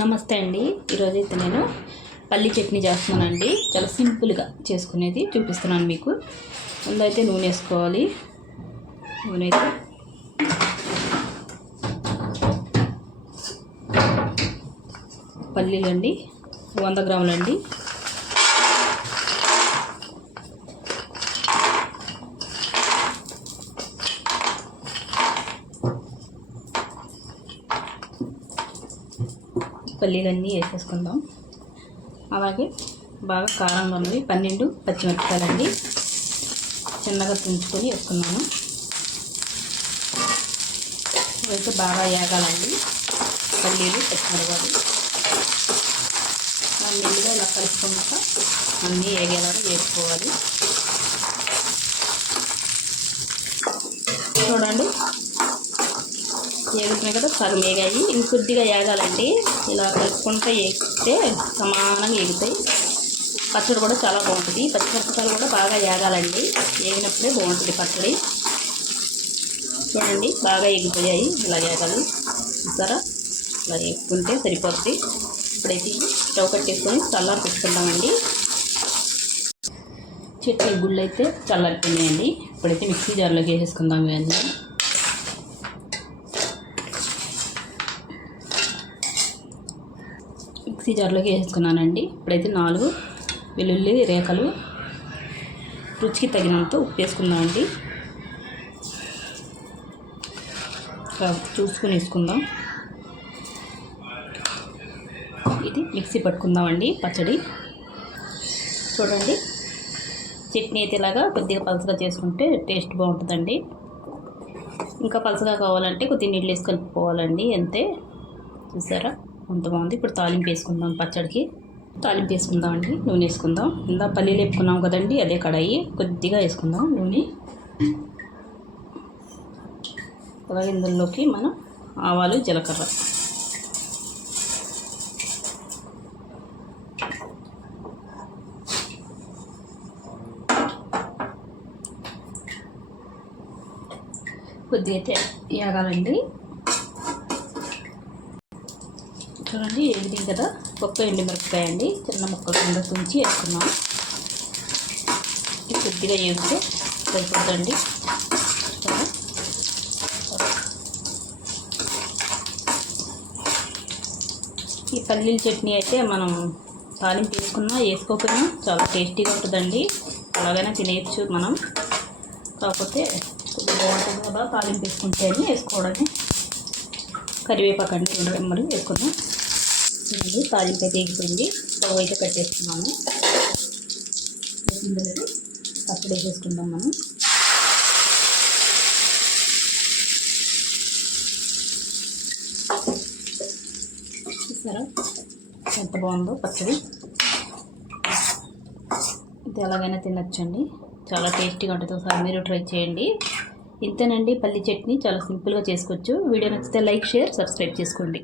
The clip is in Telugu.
నమస్తే అండి. ఈరోజైతే నేను పల్లి చట్నీ చేస్తున్నానండి. చాలా సింపుల్గా చేసుకునేది చూపిస్తున్నాను మీకు. ముందైతే నూనె వేసుకోవాలి. నూనె అయితే పల్లీలు అండి 100 గ్రాములు అండి. పల్లీలన్నీ వేసేసుకుందాం. అలాగే బాగా కారంగా ఉన్నవి 12 పచ్చిమిరపకాయలండి చిన్నగా తుంచుకొని వేసుకున్నాను. ఇవైతే బాగా వేగాలండి పల్లీలు పచ్చిమిరపకాయలు. మెల్లిగా ఇలా కలుపుకున్నాక అన్నీ వేగేలాగా వేసుకోవాలి. చూడండి వేగుతున్నాయి కదా, సగం వేగాయి. ఇంకొద్దిగా వేగాలండి. ఇలా కలుపుకుంటే వేగితే సమానంగా వేగుతాయి. పచ్చడి కూడా చాలా బాగుంటుంది. పచ్చిమిరపకాయలు కూడా బాగా వేగాలండి. వేగినప్పుడే బాగుంటుంది పచ్చడి. చూడండి బాగా ఎగిపోయాయి. ఇలా వేగాలి. చూసారా, ఇలా వేసుకుంటే సరిపోతుంది. ఇప్పుడైతే స్టవ్ కట్టేసుకొని చల్లారి పెట్టుకుందామండి. చట్నీ గుళ్ళు అయితే చల్లారిపోయినాయండి. ఇప్పుడైతే మిక్సీ జార్లోకి వేసేసుకుందాం. ఇవన్నీ మిక్సీ జార్లోకి వేసుకున్నానండి. ఇప్పుడైతే 4 వెల్లుల్లి రేఖలు, రుచికి తగినంత ఉప్పు వేసుకుందామండి. చూసుకుని వేసుకుందాం. ఇది మిక్సీ పట్టుకుందామండి పచ్చడి. చూడండి చట్నీ అయితే ఇలాగా కొద్దిగా పలసగా చేసుకుంటే టేస్ట్ బాగుంటుందండి. ఇంకా పలసగా కావాలంటే కొద్దిగా నీళ్ళు వేసి కలుపుకోవాలండి. అంతే. చూసారా అంత బాగుంది. ఇప్పుడు తాలింపు వేసుకుందాం. పచ్చడికి తాలింపు వేసుకుందామండి. నూనె వేసుకుందాం. ఇందా పల్లీలు వేపుకున్నాం కదండి, అదే కడాయి. కొద్దిగా వేసుకుందాం నూనె. అలాగే ఇందులోకి మనం ఆవాలు, జీలకర్ర, కొద్దిగా అయితే వేగాలండి. చూడండి వేగింది కదా. ఒక్క ఎండుమిరపకాయ అండి చిన్న ముక్కల కింద తుంచి వేసుకున్నాం. కొద్దిగా వేగితే సరిపోతుందండి. ఈ పల్లీల చట్నీ అయితే మనం తాలింపు వేసుకున్నా వేసుకోకపోయినా చాలా టేస్టీగా ఉంటుందండి. అలాగైనా తినేయచ్చు మనం. కాకపోతే కొద్దిగా బాగుంటుంది కదా తాలింపు వేసుకుంటే అని వేసుకోవడమే. కరివేపాకు అండి 2 రెమ్మలు వేసుకున్నాం. తాలింపు అయితే ఎగిపోయింది. స్టవ్ అయితే కట్టేస్తున్నాము. పచ్చడి వేసేసుకుందాం మనం. చూసారా ఎంత బాగుందో పచ్చడి. ఇది ఎలాగైనా తినచ్చండి. చాలా టేస్టీగా ఉంటుంది. ఒకసారి మీరు ట్రై చేయండి. ఇంతేనండి పల్లి చట్నీ. చాలా సింపుల్గా చేసుకోవచ్చు. వీడియో నచ్చితే లైక్, షేర్, సబ్స్క్రైబ్ చేసుకోండి.